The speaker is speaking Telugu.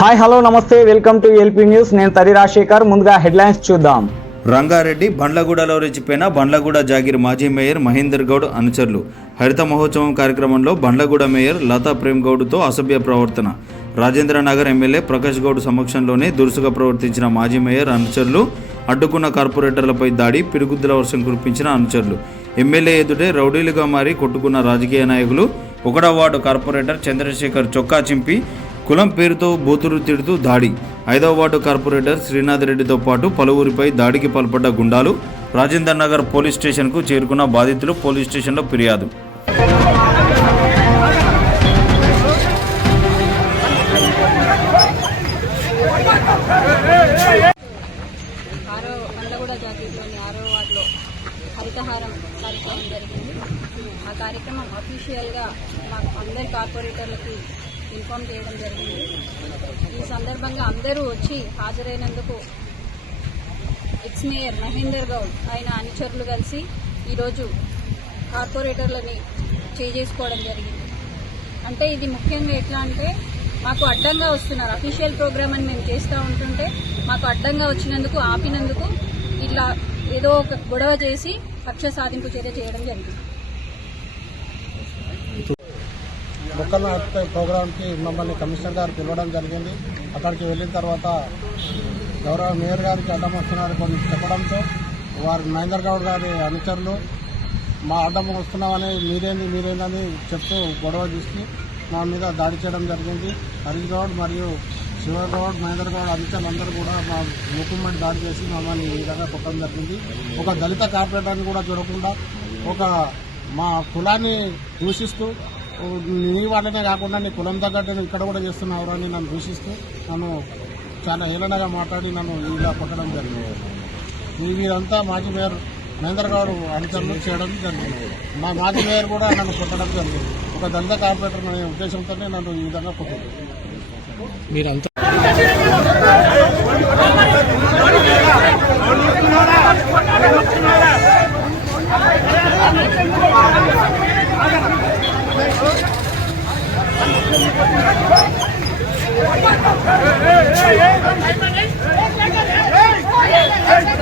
హాయ్ హలో నమస్తే వెల్కమ్ టు ఎల్పీ న్యూస్. నేను తరి రాజశేఖర్. ముందుగా హెడ్లైన్స్ చూద్దాం. రంగారెడ్డి బండ్లగూడలో రెచ్చిపోయిన బండ్లగూడ జాగీర్ మాజీ మేయర్ మహేందర్ గౌడ్ అనుచరులు. హరిత మహోత్సవం కార్యక్రమంలో బండ్లగూడ మేయర్ లతా ప్రేమ్ గౌడ్తో అసభ్య ప్రవర్తన. రాజేంద్రనగర్ ఎమ్మెల్యే ప్రకాష్ గౌడ్ సమక్షంలోనే దురుసుగా ప్రవర్తించిన మాజీ మేయర్ అనుచరులు. అడ్డుకున్న కార్పొరేటర్లపై దాడి, పిరుగుద్దుల వర్షం కురిపించిన అనుచరులు. ఎమ్మెల్యే ఎదుటే రౌడీలుగా మారి కొట్టుకున్న రాజకీయ నాయకులు. 1వ వార్డు కార్పొరేటర్ చంద్రశేఖర్ చొక్కా చింపి కులం పేరుతో బూతులు తిడుతూ దాడి. 5వ వార్డు కార్పొరేటర్ శ్రీనాథ్ రెడ్డితో పాటు పలువురిపై దాడికి పాల్పడ్డ గుండాలు. రాజేందర్ నగర్ పోలీస్ స్టేషన్కు చేరుకున్న బాధితులు. పోలీస్ స్టేషన్లో ఫిర్యాదు. బండ్లగూడ జాతీయంలోని 6వ వార్డులో హరితహారం కార్యక్రమం జరిగింది. ఆ కార్యక్రమం అఫీషియల్గా మాకు అందరి కార్పొరేటర్లకి ఇన్ఫామ్ చేయడం జరిగింది. ఈ సందర్భంగా అందరూ వచ్చి హాజరైనందుకు ఎక్స్ మేయర్ మహేందర్ గౌడ్ ఆయన అనుచరులు కలిసి ఈరోజు కార్పొరేటర్లని చేసుకోవడం జరిగింది. అంటే ఇది ముఖ్యంగా ఎట్లా అంటే మాకు అడ్డంగా వస్తున్నారు. అఫీషియల్ ప్రోగ్రామ్ అని మేము చేస్తూ ఉంటుంటే మాకు అడ్డంగా వచ్చినందుకు, ఆపినందుకు ఇట్లా ఏదో ఒక గొడవ చేసి కక్ష సాధింపు చర్య చేయడం జరిగింది. మొక్కలు నాటే ప్రోగ్రాంకి మమ్మల్ని కమిషనర్ గారు పిలవడం జరిగింది. అక్కడికి వెళ్ళిన తర్వాత గౌరవ మేయర్ గారికి అడ్డం వస్తున్నారు కొన్ని చెప్పడంతో వారు మహేందర్ గౌడ్ గారి అనుచరులు మా అడ్డం వస్తున్నామని మీరేందని చెప్తూ గొడవ తీసుకు మా మీద దాడి చేయడం జరిగింది. హరీష్ గౌడ్ మరియు శివగౌడ్, మహేందర్ గౌడ్ అనుచరులందరూ కూడా మా మూకుమ్మడి దాడి చేసి మమ్మల్ని ఈ విధంగా కొట్టడం జరిగింది. ఒక దళిత కార్పొరేటర్ని కూడా చూడకుండా ఒక మా కులాన్ని దూషిస్తూ నీ వాళ్ళనే కాకుండా నీ కులం తగ్గట్టు ఇక్కడ కూడా చేస్తున్నావు అని నన్ను దూషిస్తూ నన్ను చాలా హేళనగా మాట్లాడి నన్ను ఇలా కొట్టడం జరిగింది. వీరంతా మాజీ మేయర్ మహేందర్ గౌడ్ అనుచరులు చేయడం జరిగింది. మా మాజీ మేయర్ కూడా నన్ను కొట్టడం జరిగింది. ఒక దళిత కార్పొరేటర్ అనే ఉద్దేశంతోనే నన్ను ఈ విధంగా కొట్టింది. మీరంతా Hey!